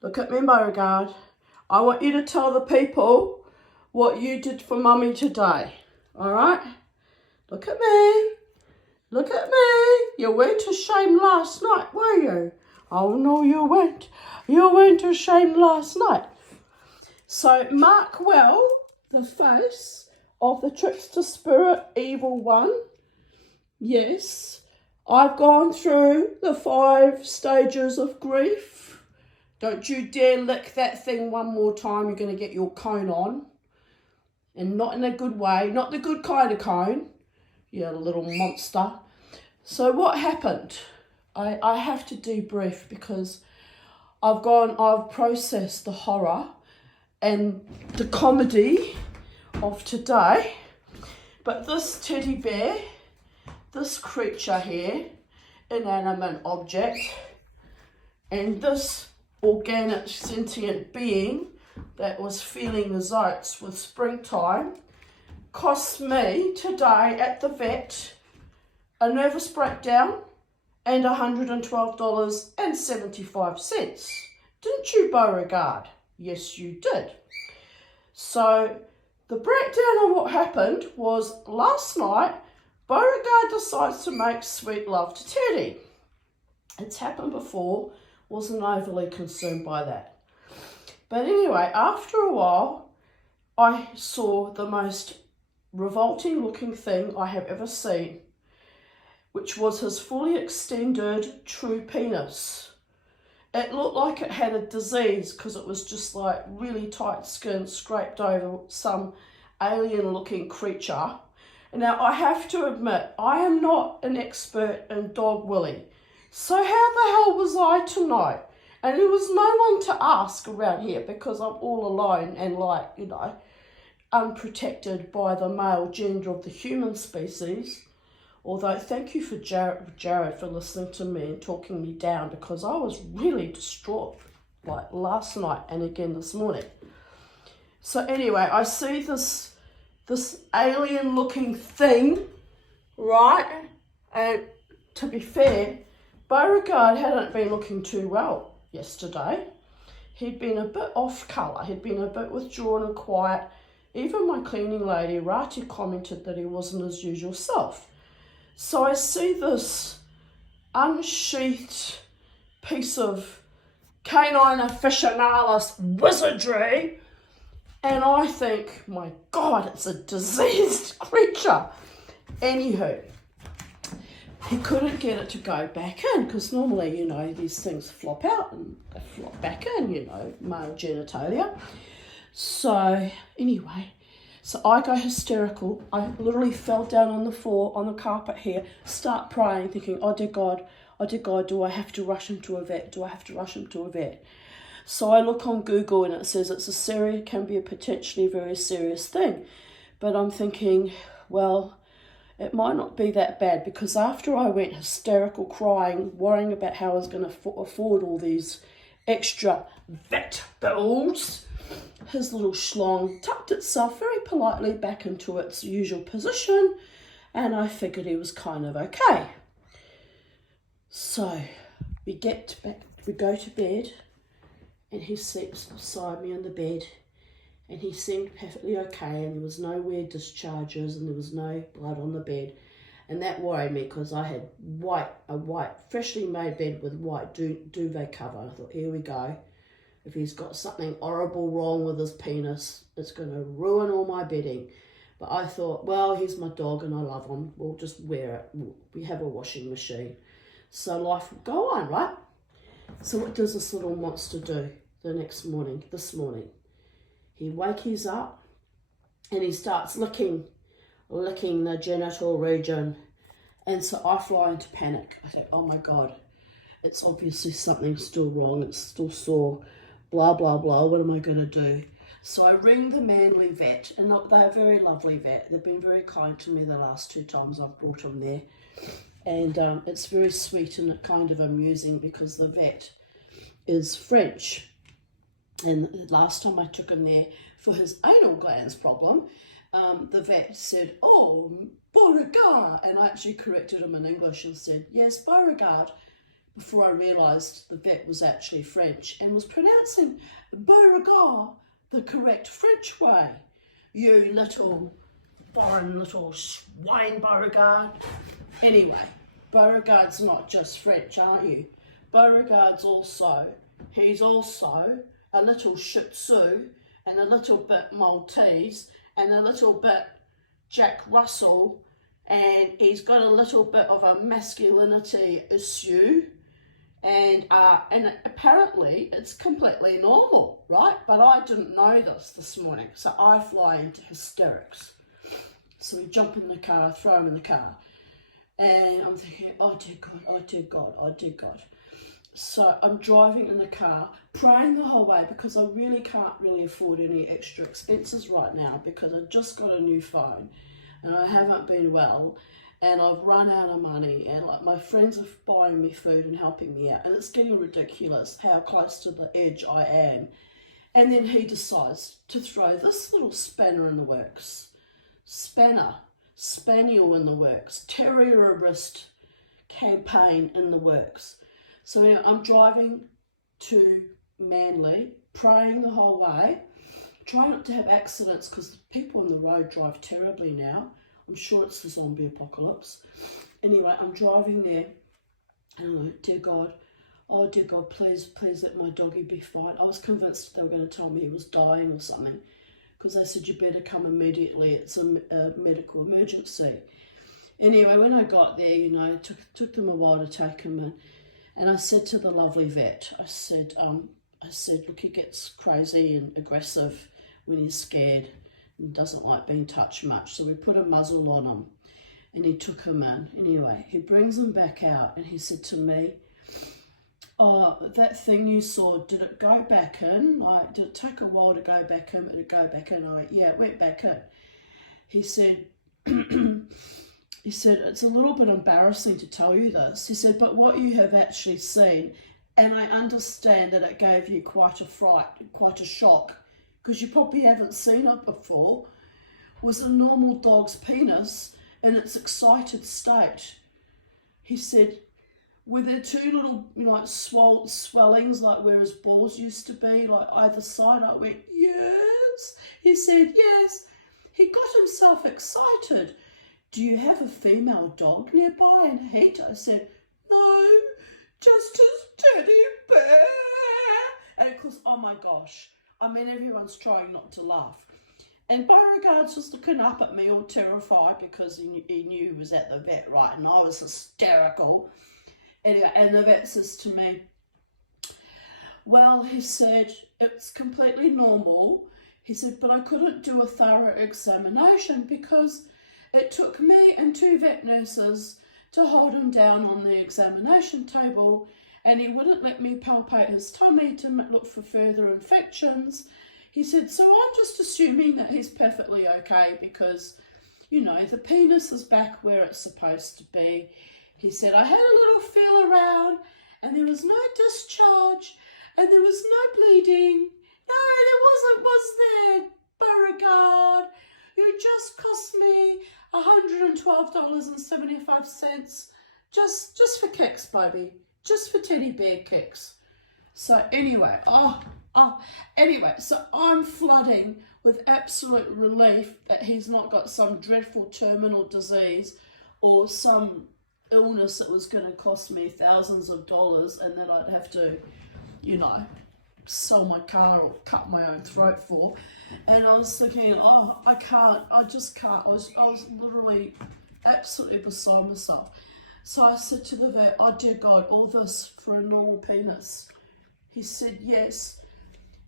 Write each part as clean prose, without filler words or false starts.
Look at me, Beauregard. I want you to tell the people what you did for Mummy today. All right? Look at me. Look at me. You weren't ashamed last night, were you? Oh, no, you weren't. You weren't ashamed last night. So mark well the face of the trickster spirit, evil one. Yes, I've gone through the 5 stages of grief. Don't you dare lick that thing one more time. You're going to get your cone on. And not in a good way. Not the good kind of cone. You little monster. So what happened? I have to debrief because I've processed the horror and the comedy of today. But this teddy bear, this creature here, inanimate object, and this organic sentient being that was feeling the zoats with springtime cost me today at the vet a nervous breakdown and $112.75. Didn't you, Beauregard? Yes, you did. So the breakdown of what happened was last night, Beauregard decides to make sweet love to Teddy. It's happened before, wasn't overly concerned by that. But anyway, after a while, I saw the most revolting looking thing I have ever seen, which was his fully extended true penis. It looked like it had a disease because it was just like really tight skin scraped over some alien looking creature. Now I have to admit, I am not an expert in dog willy. So how the hell was I to know? And there was no one to ask around here because I'm all alone and unprotected by the male gender of the human species. Although thank you for Jared for listening to me and talking me down because I was really distraught like last night and again this morning. So anyway, I see this alien looking thing, right? And to be fair, Beauregard hadn't been looking too well yesterday. He'd been a bit off colour. He'd been a bit withdrawn and quiet. Even my cleaning lady, Rati, commented that he wasn't his usual self. So I see this unsheathed piece of canine aficionados wizardry, and I think, my God, it's a diseased creature. Anywho, he couldn't get it to go back in because normally, these things flop out and they flop back in, male genitalia. So anyway, so I go hysterical. I literally fell down on the floor, on the carpet here, start praying, thinking, oh dear God, do I have to rush him to a vet? So I look on Google and it says can be a potentially very serious thing. But I'm thinking, well, it might not be that bad because after I went hysterical crying, worrying about how I was going to afford all these extra vet bills, his little schlong tucked itself very politely back into its usual position, and I figured he was kind of okay. So we go to bed, and he sleeps beside me in the bed, and he seemed perfectly okay, and there was no weird discharges, and there was no blood on the bed, and that worried me because I had a white, freshly made bed with white duvet cover. I thought, here we go. If he's got something horrible wrong with his penis, it's going to ruin all my bedding. But I thought, well, he's my dog and I love him. We'll just wear it. We have a washing machine. So life will go on, right? So what does this little monster do this morning? He wakes up and he starts licking the genital region. And so I fly into panic. I think, oh my God, it's obviously something still wrong. It's still sore. Blah, blah, blah, what am I going to do? So I ring the Manly vet, and they're a very lovely vet. They've been very kind to me the last 2 times I've brought them there. And it's very sweet and kind of amusing because the vet is French. And the last time I took him there for his anal glands problem, the vet said, oh, Beauregard. And I actually corrected him in English and said, yes, Beauregard, before I realised the vet was actually French and was pronouncing Beauregard the correct French way. You little foreign little swine, Beauregard. Anyway, Beauregard's not just French, aren't you? Beauregard's he's also a little Shih Tzu and a little bit Maltese and a little bit Jack Russell, and he's got a little bit of a masculinity issue, and apparently it's completely normal, right? But I didn't know this morning, so I fly into hysterics. So we jump in the car, throw him in the car, and I'm thinking, oh dear God, oh dear God, oh dear God. So I'm driving in the car, praying the whole way, because I really can't really afford any extra expenses right now, because I just got a new phone and I haven't been well and I've run out of money, and like my friends are buying me food and helping me out, and it's getting ridiculous how close to the edge I am. And then he decides to throw this little spanner in the works. Spaniel in the works, terrorist campaign in the works. So anyway, I'm driving to Manly, praying the whole way, trying not to have accidents because people on the road drive terribly now. I'm sure it's the zombie apocalypse. Anyway, I'm driving there, and I'm like, dear God, oh dear God, please let my doggy be fine. I was convinced they were going to tell me he was dying or something, because they said you better come immediately, it's a medical emergency. Anyway, when I got there, it took them a while to take him in. And I said to the lovely vet, I said, look, he gets crazy and aggressive when he's scared and doesn't like being touched much. So we put a muzzle on him and he took him in. Anyway, he brings him back out and he said to me, oh, that thing you saw, did it go back in? Like, did it take a while to go back in? Did it go back in? I went, yeah, it went back in. He said, it's a little bit embarrassing to tell you this. He said, but what you have actually seen, and I understand that it gave you quite a fright, quite a shock, because you probably haven't seen it before, was a normal dog's penis in its excited state. He said, were there two little, swellings, like where his balls used to be, like either side? I went, yes. He said, yes. He got himself excited. Do you have a female dog nearby in heat? I said, no, just his teddy bear. And of course, oh my gosh, everyone's trying not to laugh. And Beauregard's just looking up at me all terrified because he knew he was at the vet, right? And I was hysterical. Anyway, and the vet says to me, well, he said, it's completely normal. He said, but I couldn't do a thorough examination because it took me and two vet nurses to hold him down on the examination table, and he wouldn't let me palpate his tummy to look for further infections. He said, so I'm just assuming that he's perfectly okay because, the penis is back where it's supposed to be. He said, I had a little feel around and there was no discharge and there was no bleeding. No, there wasn't, was there, Beauregard? You just cost me $112.75 just for kicks, baby. Just for teddy bear kicks. So anyway, so I'm flooding with absolute relief that he's not got some dreadful terminal disease or some illness that was going to cost me thousands of dollars and that I'd have to, sell my car or cut my own throat for. And I was thinking, I just can't. I was literally absolutely beside myself. So I said to the vet, oh dear God, all this for a normal penis? He said, yes.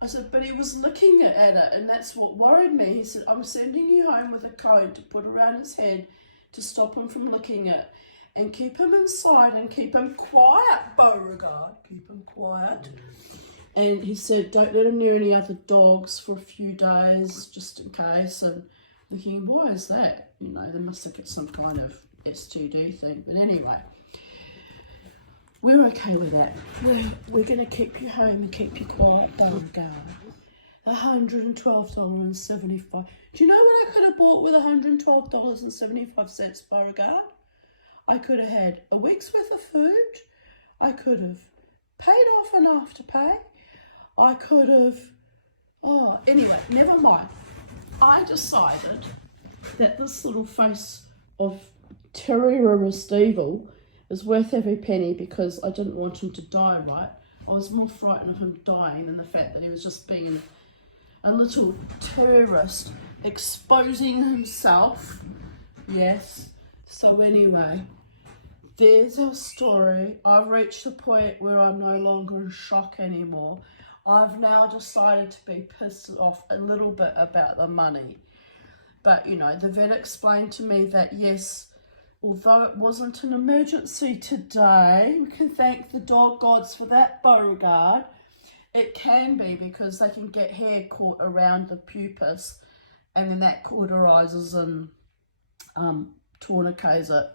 I said, but he was licking it at it, and that's what worried me. He said, I'm sending you home with a cone to put around his head to stop him from licking it. And keep him inside and keep him quiet, Beauregard. Keep him quiet. And he said, don't let him near any other dogs for a few days, just in case. And thinking, why is that? They must think it's some kind of STD thing. But anyway, we're okay with that. We're going to keep you home and keep you quiet, Beauregard. $112.75. Do you know what I could have bought with $112.75, Beauregard? I could have had a week's worth of food. I could have paid off enough to pay. I could have... Oh, anyway, never mind. I decided that this little face of terrorist evil is worth every penny because I didn't want him to die, right? I was more frightened of him dying than the fact that he was just being a little terrorist, exposing himself. Yes. So anyway, there's our story. I've reached the point where I'm no longer in shock anymore. I've now decided to be pissed off a little bit about the money. But, you know, the vet explained to me that, yes, although it wasn't an emergency today, we can thank the dog gods for that, Beauregard. It can be because they can get hair caught around the pubis and then that cauterizes and tourniquets it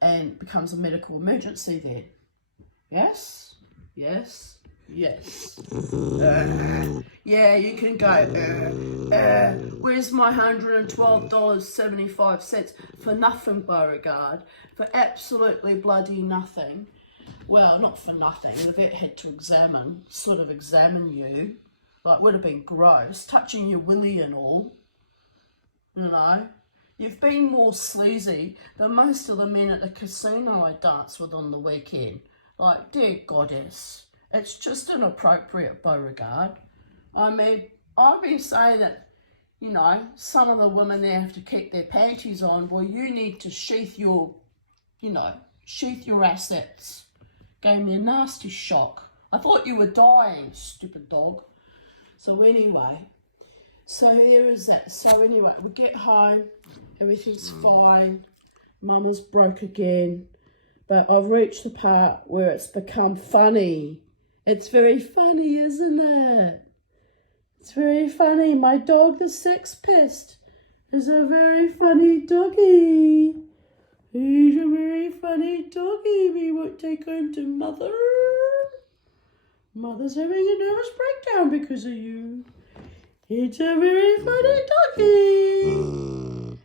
and becomes a medical emergency then. Yes? Yes? Yes. Yeah, you can go. Where's my $112.75 for nothing, Beauregard? For absolutely bloody nothing. Well, not for nothing. The vet had to examine you. Like, would have been gross. Touching your willy and all. You know? You've been more sleazy than most of the men at the casino I danced with on the weekend. Like, dear goddess. It's just inappropriate, Beauregard. I mean, I've been saying that, you know, some of the women there have to keep their panties on. Well, you need to sheath your assets. Gave me a nasty shock. I thought you were dying, stupid dog. So anyway, here is that. So anyway, we get home. Everything's fine. Mama's broke again. But I've reached the part where it's become funny. It's very funny, isn't it? It's very funny. My dog, the sex pest, is a very funny doggy. He's a very funny doggy. We won't take him to Mother. Mother's having a nervous breakdown because of you. It's a very funny doggy.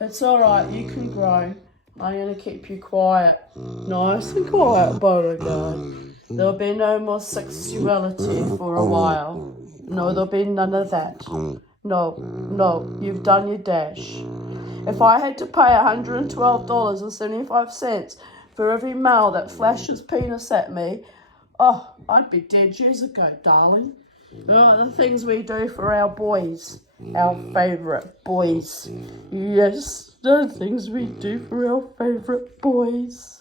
It's all right. You can grow. I'm going to keep you quiet. Nice and quiet, Beauregard. There'll be no more sexuality for a while. No, there'll be none of that. No, you've done your dash. If I had to pay $112.75 for every male that flashes penis at me, oh, I'd be dead years ago, darling. Oh, the things we do for our boys. Our favourite boys. Yes, the things we do for our favourite boys.